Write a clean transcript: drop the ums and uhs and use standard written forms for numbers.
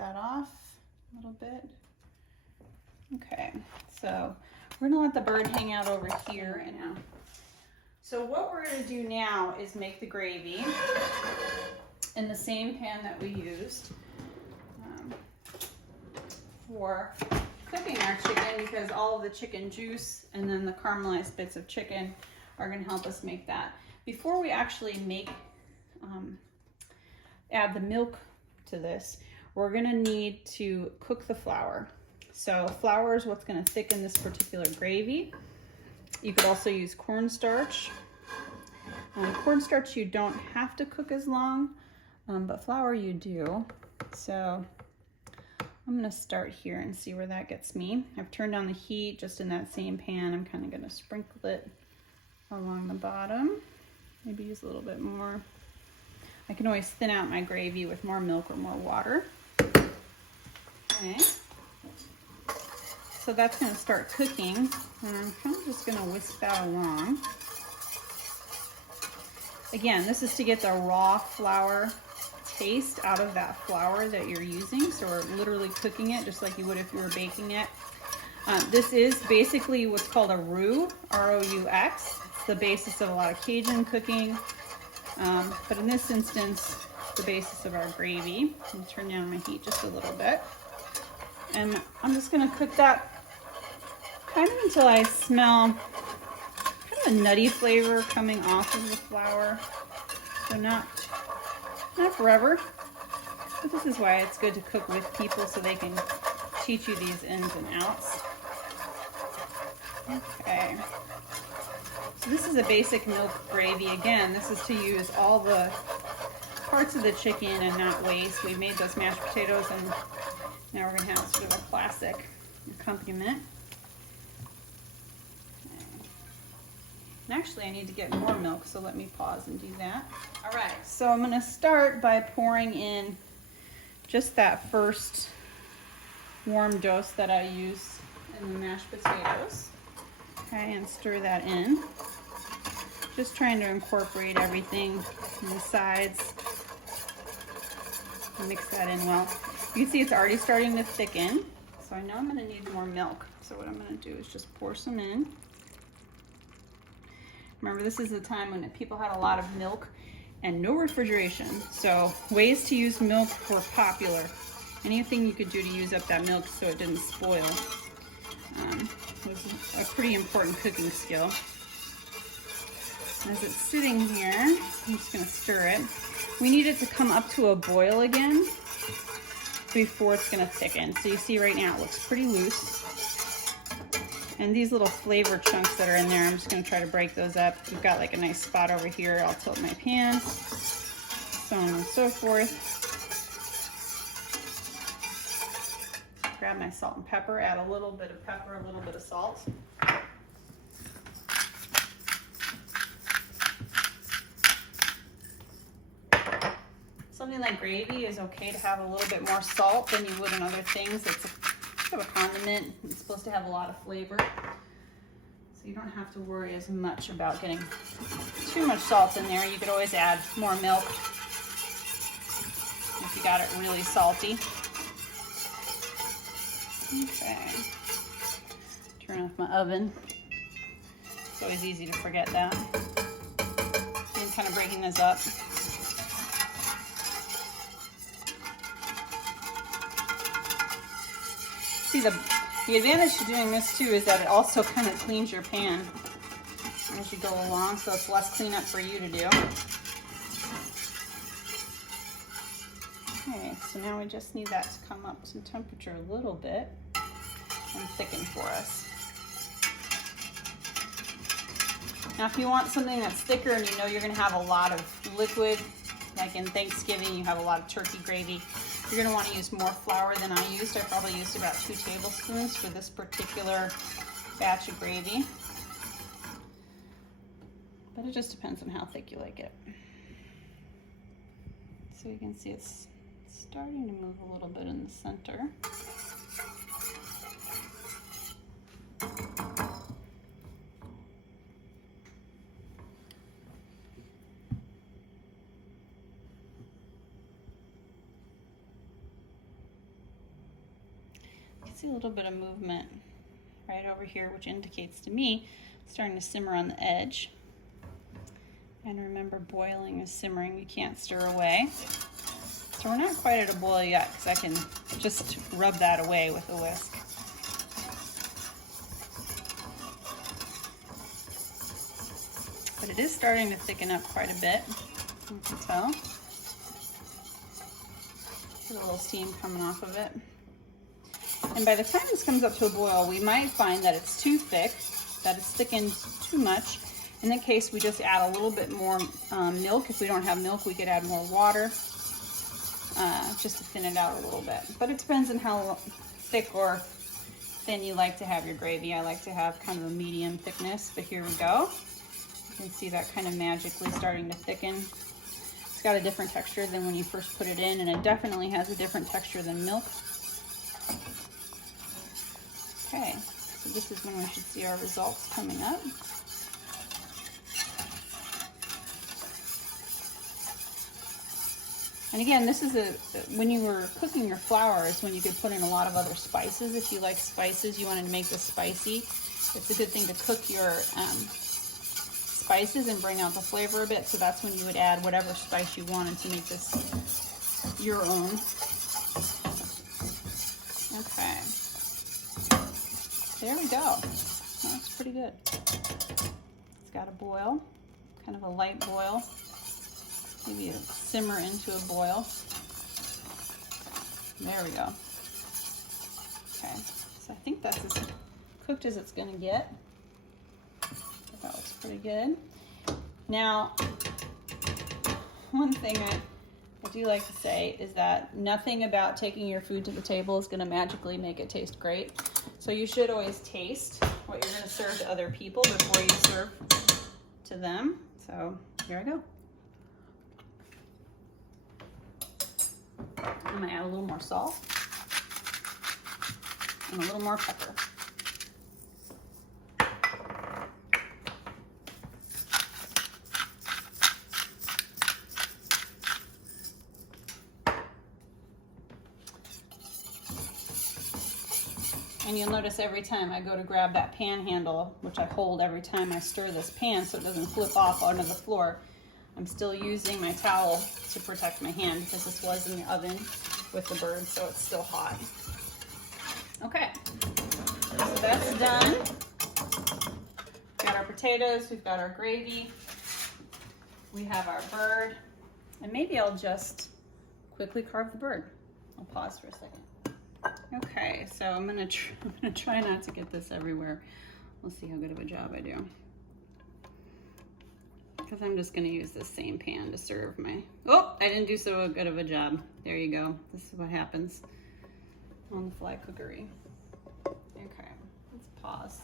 that off a little bit. Okay, so we're gonna let the bird hang out over here right now. So what we're gonna do now is make the gravy in the same pan that we used for cooking our chicken, because all of the chicken juice and then the caramelized bits of chicken are gonna help us make that. Before we actually add the milk to this, we're gonna need to cook the flour. So flour is what's gonna thicken this particular gravy. You could also use cornstarch. Cornstarch you don't have to cook as long, but flour you do. So I'm gonna start here and see where that gets me. I've turned down the heat just in that same pan. I'm kind of gonna sprinkle it along the bottom. Maybe use a little bit more. I can always thin out my gravy with more milk or more water. Okay. So that's gonna start cooking, and I'm kind of just gonna whisk that along. Again, this is to get the raw flour taste out of that flour that you're using. So we're literally cooking it just like you would if you were baking it. This is basically what's called a roux, R-O-U-X. It's the basis of a lot of Cajun cooking. But in this instance, the basis of our gravy. I'll turn down my heat just a little bit. And I'm just gonna cook that kind of until I smell kind of a nutty flavor coming off of the flour. So not forever, but this is why it's good to cook with people, so they can teach you these ins and outs. Okay. So this is a basic milk gravy. Again, this is to use all the parts of the chicken and not waste. We made those mashed potatoes, and now we're gonna have sort of a classic accompaniment. Okay. And actually I need to get more milk, so let me pause and do that. All right, so I'm gonna start by pouring in just that first warm dose that I use in the mashed potatoes. Okay, and stir that in. Just trying to incorporate everything in the sides. Mix that in well. You can see it's already starting to thicken, so I know I'm gonna need more milk. So what I'm gonna do is just pour some in. Remember, this is the time when people had a lot of milk and no refrigeration. So ways to use milk were popular. Anything you could do to use up that milk so it didn't spoil was a pretty important cooking skill. As it's sitting here, I'm just gonna stir it. We need it to come up to a boil again before it's gonna thicken. So you see right now it looks pretty loose. And these little flavor chunks that are in there, I'm just gonna try to break those up. We've got like a nice spot over here. I'll tilt my pan, so on and so forth. Grab my salt and pepper, add a little bit of pepper, a little bit of salt. Something like gravy is okay to have a little bit more salt than you would in other things. It's a condiment. It's supposed to have a lot of flavor. So you don't have to worry as much about getting too much salt in there. You could always add more milk if you got it really salty. Okay. Turn off my oven. It's always easy to forget that. I'm kind of breaking this up. See, the advantage to doing this too is that it also kind of cleans your pan as you go along, so it's less cleanup for you to do. Okay, so now we just need that to come up to temperature a little bit and thicken for us. Now if you want something that's thicker and you know you're going to have a lot of liquid, like in Thanksgiving you have a lot of turkey gravy, you're going to want to use more flour than I used. I probably used about 2 tablespoons for this particular batch of gravy. But it just depends on how thick you like it. So you can see it's starting to move a little bit in the center. see a little bit of movement right over here, which indicates to me it's starting to simmer on the edge. And remember, boiling is simmering. You can't stir away. So we're not quite at a boil yet because I can just rub that away with a whisk. But it is starting to thicken up quite a bit, you can tell. Get a little steam coming off of it. And by the time this comes up to a boil, we might find that it's too thick, that it's thickened too much. In that case, we just add a little bit more milk. If we don't have milk, we could add more water just to thin it out a little bit. But it depends on how thick or thin you like to have your gravy. I like to have kind of a medium thickness, but here we go. You can see that kind of magically starting to thicken. It's got a different texture than when you first put it in, and it definitely has a different texture than milk. Okay, so this is when we should see our results coming up. And again, this is when you were cooking your flour is when you could put in a lot of other spices. If you like spices, you wanted to make this spicy, it's a good thing to cook your spices and bring out the flavor a bit. So that's when you would add whatever spice you wanted to make this your own. Okay. There we go. That's pretty good. It's got a boil, kind of a light boil. Maybe simmer into a boil. There we go. Okay, so I think that's as cooked as it's gonna get. That looks pretty good. Now, one thing I do like to say is that nothing about taking your food to the table is gonna magically make it taste great. So you should always taste what you're gonna serve to other people before you serve to them. So here I go. I'm gonna add a little more salt and a little more pepper. And you'll notice every time I go to grab that pan handle, which I hold every time I stir this pan so it doesn't flip off onto the floor, I'm still using my towel to protect my hand because this was in the oven with the bird, so it's still hot. Okay, so that's done. We've got our potatoes, we've got our gravy, we have our bird, and maybe I'll just quickly carve the bird. I'll pause for a second. Okay, so I'm gonna try not to get this everywhere. We'll see how good of a job I do. Because I'm just gonna use this same pan to serve my, oh, I didn't do so good of a job. There you go. This is what happens on the fly cookery. Okay, let's pause.